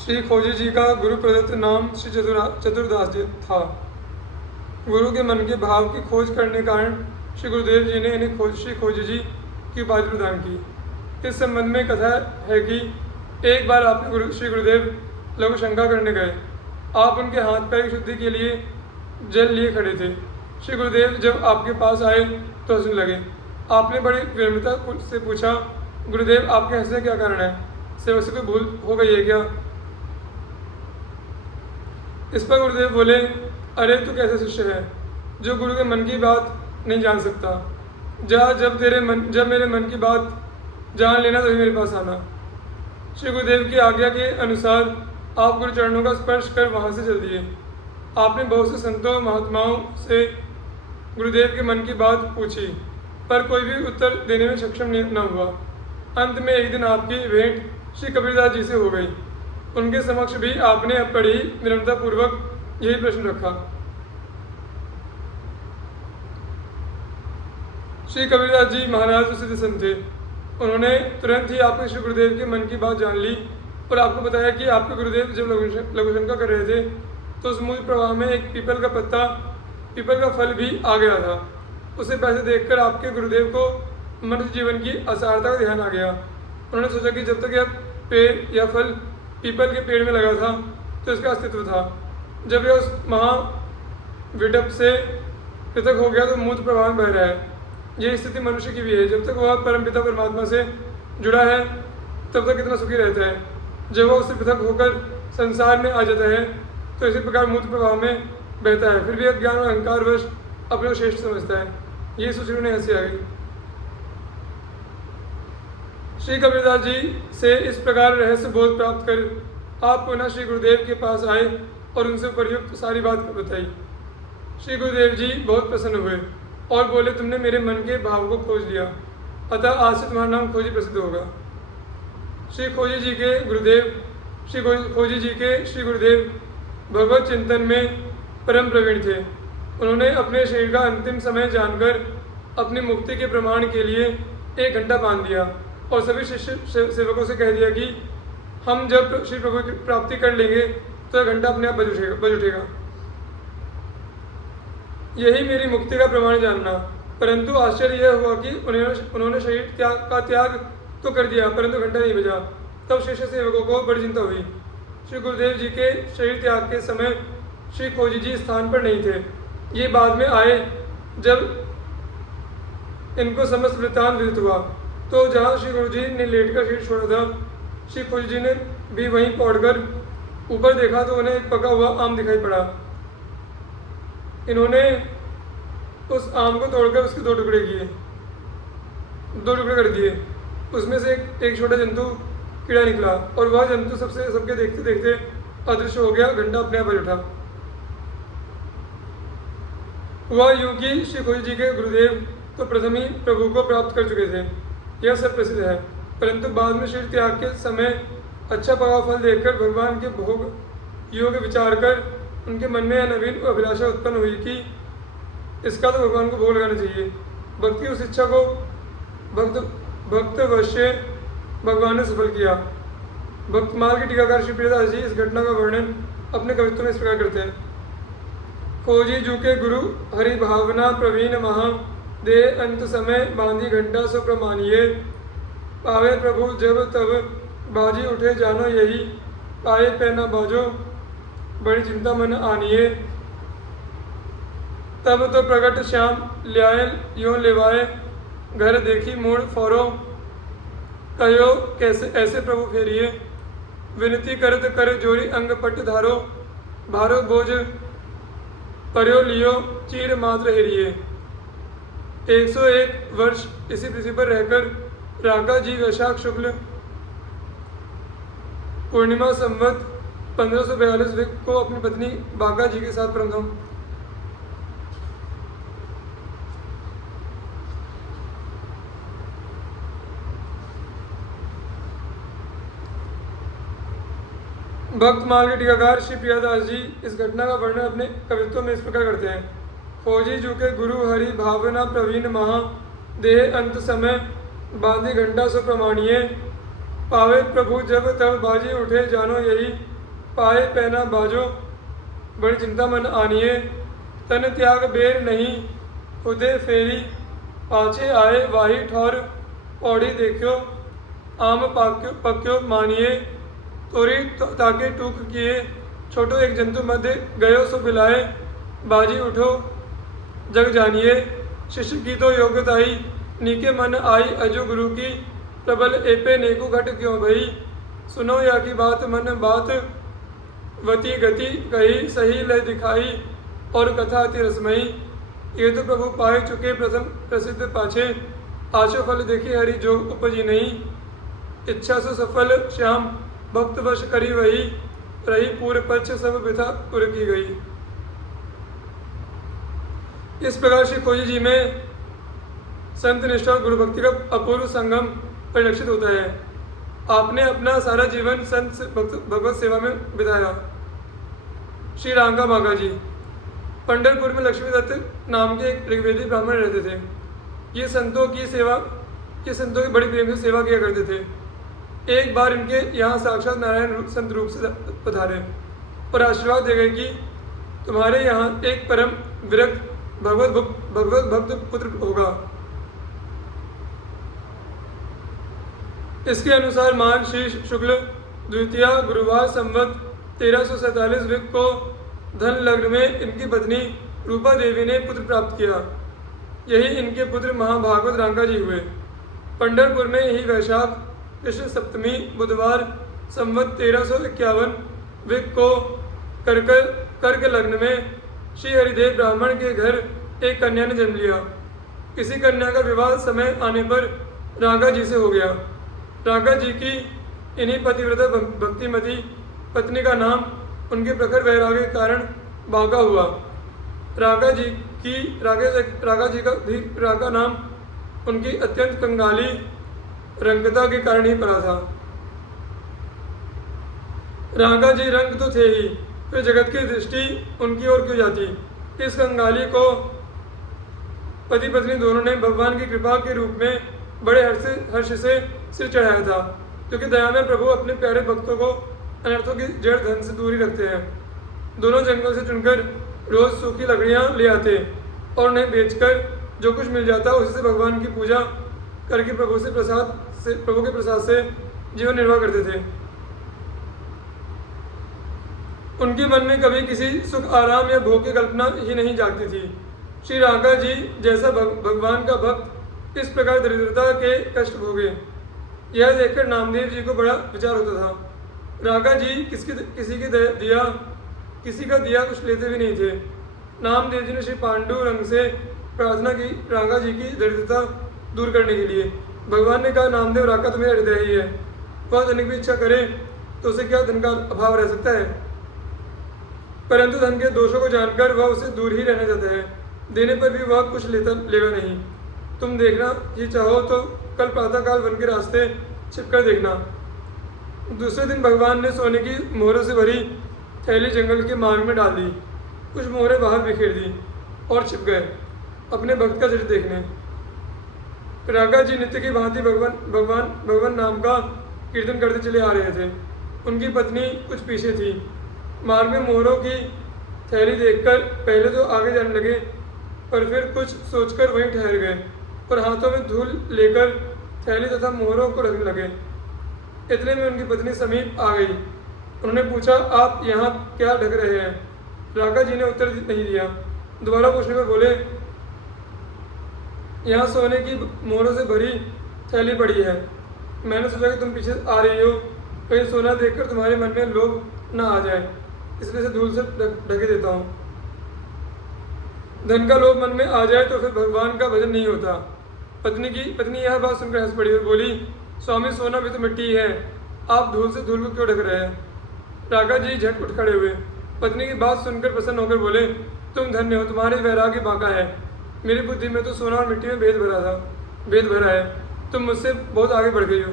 श्री खोजी जी का गुरु प्रदत्त नाम श्री चतुरदास जी था। गुरु के मन के भाव की खोज करने के कारण श्री गुरुदेव जी ने इन्हें श्री खोजी जी की उपाधि प्रदान की। इस संबंध में कथा है कि एक बार आपके श्री गुरुदेव लघु शंका करने गए। आप उनके हाथ पैर की शुद्धि के लिए जल लिए खड़े थे। श्री गुरुदेव जब आपके पास आए तो हंसने लगे। आपने बड़ी विनम्रता से पूछा, गुरुदेव आपके हंसने का क्या कारण है? सेवक से कोई भूल हो गई है क्या? इस पर गुरुदेव बोले, अरे तू कैसा शिष्य है जो गुरु के मन की बात नहीं जान सकता। जब मेरे मन की बात जान लेना तभी मेरे पास आना। श्री गुरुदेव की आज्ञा के अनुसार आप गुरु चरणों का स्पर्श कर वहाँ से चल दिए। आपने बहुत से संतों महात्माओं से गुरुदेव के मन की बात पूछी, पर कोई भी उत्तर देने में सक्षम न हुआ। अंत में एक दिन आपकी भेंट श्री कबीरदास जी से हो गई। उनके समक्ष भी आपने बड़ी विनम्रतापूर्वक यही प्रश्न रखा। श्री कबीरदास जी महाराज प्रसिद्ध संत थे। उन्होंने तुरंत ही आपके श्री गुरुदेव के मन की बात जान ली और आपको बताया कि आपके गुरुदेव जब लघु शंका कर रहे थे तो समुद्र प्रवाह में एक पीपल का फल भी आ गया था। उसे पैसे देखकर आपके गुरुदेव को मनुष्य जीवन की असारता का ध्यान आ गया। उन्होंने सोचा कि जब तक यह पेड़ या फल पीपल के पेड़ में लगा था तो इसका अस्तित्व था। जब यह उस महाविडप से पृथक हो गया तो मूत्र प्रवाह में बह रहा है। यह स्थिति मनुष्य की भी है। जब तक वह परमपिता परमात्मा से जुड़ा है तब तक कितना सुखी रहता है। जब वह उससे पृथक होकर संसार में आ जाता है तो इसी प्रकार मूत्र प्रवाह में बहता है। फिर भी अज्ञान और अहंकारवश अपने को श्रेष्ठ समझता है। ये सोच उन्हें हंसी आ गई। श्री कबीरदास जी से इस प्रकार रहस्य बोध प्राप्त कर आप पुनः श्री गुरुदेव के पास आए और उनसे उपयुक्त सारी बात बताई। श्री गुरुदेव जी बहुत प्रसन्न हुए और बोले, तुमने मेरे मन के भाव को खोज लिया, अतः आज से तुम्हारा नाम खोजी प्रसिद्ध होगा। श्री खोजी जी के गुरुदेव भगवत चिंतन में परम प्रवीण थे। उन्होंने अपने शरीर का अंतिम समय जानकर अपनी मुक्ति के प्रमाण के लिए 1 घंटा बांध दिया और सभी शिष्य सेवकों से कह दिया कि हम जब श्री प्रभु की प्राप्ति कर लेंगे तो 1 घंटा अपने आप बज उठेगा। यही मेरी मुक्ति का प्रमाण जानना। परंतु आश्चर्य यह हुआ कि उन्होंने शरीर का त्याग तो कर दिया परंतु घंटा नहीं बजा। तब शिष्य सेवकों को बड़ी चिंता हुई। श्री गुरुदेव जी के शरीर त्याग के समय श्री खोजी जी स्थान पर नहीं थे। ये बाद में आए जब इनको समस्त वृत्तांत विदित हुआ। तो जहाँ श्री गुरु जी ने लेटकर शरीर छोड़ा था, श्री खोजी जी ने भी वहीं पौड़कर ऊपर देखा तो उन्हें एक पका हुआ आम दिखाई पड़ा। इन्होंने उस आम को तोड़कर उसके 2 टुकड़े कर दिए। उसमें से एक छोटा जंतु कीड़ा निकला और वह जंतु सबके देखते देखते अदृश्य हो गया। घंटा अपने आप बज उठा। हुआ यूं कि श्री खोजी जी के गुरुदेव तो प्रथम ही प्रभु को प्राप्त कर चुके थे, यह सब प्रसिद्ध है। परंतु बाद में शरीर त्याग के समय अच्छा पका फल देखकर भगवान के भोग योग विचार कर उनके मन में यह नवीन अभिलाषा उत्पन्न हुई कि इसका तो भगवान को भोग लगाना चाहिए। भक्ति उस इच्छा को भक्तवश्य भगवान ने सफल किया। भक्तमाल के टीकाकार श्री प्रियदास जी इस घटना का वर्णन अपने कवित्व में इस प्रकार करते हैं। खोजी जू के गुरु हरि भावना प्रवीण महा दे अंत समय बांधी घंटा सो प्रमानिये। पावे प्रभु जब तब बाजी उठे जानो यही। पाए पैना बाजो बड़ी चिंता मन आनिए। तब तो प्रगट श्याम ल्याय यों लेवाए। घर देखी मूड फौरो कहो कैसे ऐसे प्रभु फेरिए। विनती करत कर जोड़ी अंग पट धारो। भारो बोझ पर्यो लियो चीर मात्र हेरिए। 101 वर्ष इसी पृथ्वी पर रहकर राका जी वैशाख शुक्ल पूर्णिमा संवत 1542 को अपनी पत्नी बागा जी के साथ परमधाम भक्तमाल के टीकाकार श्री प्रियदास जी इस घटना का वर्णन अपने कवित्व में इस प्रकार करते हैं। खोजी जू के गुरु हरि भावना प्रवीण महा देह अंत समय बांधी घंटा सो प्रमाणिये। पावे प्रभु जब तब बाजी उठे जानो यही। पाए पहना बाजो, बड़ी चिंता मन आनिए। तन त्याग बेर नहीं खुदे फेरी, पाछे आए वाही ठौर पौड़ी देखियो। आम पक्यो मानिए, तोरी ताके टूक किए। छोटो एक जंतु मध्य गयो सो बिलाए, बाजी उठो जग जानिए। शिष्य की तो योग्यताई, नीके मन आई अजो गुरु की। प्रबल एपे नेकु घट क्यों भई, सुनो या की बात मन बात। वती गति कही सही लय दिखाई, और कथा अति रसमयी। ये तो प्रभु पाए चुके प्रथम प्रसिद्ध पाछे, आशो फल देखी हरि जो उपजी नहीं। इच्छा से सफल श्याम भक्त वश करी वही, रही पूर्व पक्ष सब बिथा पुर की गई। इस प्रकार श्री खोजी जी में संत निष्ठा और गुरु भक्ति का अपूर्व संगम परिलक्षित होता है। आपने अपना सारा जीवन संत भगवत सेवा में बिताया। श्री रांगा मांगा जी पंढरपुर में लक्ष्मी दत्त नाम के एक ऋग्वेदी ब्राह्मण रहते थे। ये संतों की बड़ी प्रेम से सेवा किया करते थे। एक बार इनके यहाँ साक्षात नारायण संत रूप से पधारे और आशीर्वाद दे गए कि तुम्हारे यहाँ एक परम विरक्त भगवत भक्त पुत्र होगा। इसके अनुसार मान शीर्ष शुक्ल द्वितीय गुरुवार संवत 1347 विक को धन लग्न में इनकी पत्नी रूपा देवी ने पुत्र प्राप्त किया। यही इनके पुत्र महाभागवत रांगा जी हुए। पंढरपुर में यही वैशाख कृष्ण सप्तमी बुधवार संवत 1351 विक को कर्क लग्न में श्री हरिदेव ब्राह्मण के घर एक कन्या ने जन्म लिया। किसी कन्या का विवाह समय आने पर रांगा जी से हो गया। रांगा जी की इन्हीं पतिव्रता भक्तिमती पत्नी का नाम उनके प्रखर वैराग्य के कारण बागा हुआ। रांगा जी का भी रागा नाम उनकी अत्यंत कंगाली रंगता के कारण ही पड़ा था। रांगा जी रंग तो थे ही, फिर जगत की दृष्टि उनकी ओर क्यों जाती। इस कंगाली को पति पत्नी दोनों ने भगवान की कृपा के रूप में बड़े हर्ष से सिर चढ़ाया था, क्योंकि दया में प्रभु अपने प्यारे भक्तों को अनर्थों की जड़ धन से दूरी रखते हैं। दोनों जंगल से चुनकर रोज सूखी लकड़ियां ले आते और उन्हें बेचकर जो कुछ मिल जाता उसी से भगवान की पूजा करके प्रभु के प्रसाद से जीवन निर्वाह करते थे। उनके मन में कभी किसी सुख आराम या भोग की कल्पना ही नहीं जागती थी। श्री रांगा जी जैसा भगवान का भक्त इस प्रकार दरिद्रता के कष्ट भोगे, यह देखकर नामदेव जी को बड़ा विचार होता था। रांगा जी किसी का दिया कुछ लेते भी नहीं थे। नामदेव जी ने श्री पांडु रंग से प्रार्थना की रांगा जी की दरिद्रता दूर करने के लिए। भगवान ने कहा, नामदेव रांगा तुम्हें हृदय ही है, वह धन की इच्छा करे तो उसे क्या धन का अभाव रह सकता है। परंतु धन के दोषों को जानकर वह उसे दूर ही रहना चाहता है, देने पर भी वह कुछ लेगा नहीं। तुम देखना ये चाहो तो कल प्रातःकाल वन के रास्ते छिपकर देखना। दूसरे दिन भगवान ने सोने की मोहरों से भरी थैली जंगल के मार्ग में डाल दी। कुछ मोहरें बाहर बिखेर दी और छिप गए अपने भक्त का चरित्र देखने। रांगा जी नित्य की भांति भगवान नाम का कीर्तन करते चले आ रहे थे। उनकी पत्नी कुछ पीछे थी। मार्ग में मोहरों की थैली देखकर पहले तो आगे जाने लगे, पर फिर कुछ सोचकर वहीं ठहर गए और हाथों में धूल लेकर थैली तथा मोहरों को रखने लगे। इतने में उनकी पत्नी समीप आ गई। उन्होंने पूछा, आप यहाँ क्या ढक रहे हैं? रांगा जी ने उत्तर नहीं दिया। दोबारा पूछने पर बोले, यहाँ सोने की मोहरों से भरी थैली पड़ी है। मैंने सोचा कि तुम पीछे आ रही हो, कहीं सोना देखकर तुम्हारे मन में लोभ न आ जाए, इसलिए से धूल से ढके देता हूँ। धन का लोभ मन में आ जाए तो फिर भगवान का भजन नहीं होता। पत्नी यह बात सुनकर हंस पड़ी और बोली, स्वामी सोना भी तो मिट्टी ही है, आप धूल से धूल को क्यों ढक रहे हैं? रांगा जी झट उठ खड़े हुए। पत्नी की बात सुनकर प्रसन्न होकर बोले, तुम धन्य हो, तुम्हारे वैराग्य बांका है। मेरी बुद्धि में तो सोना और मिट्टी में भेद भरा है। तुम मुझसे बहुत आगे बढ़ गई हो।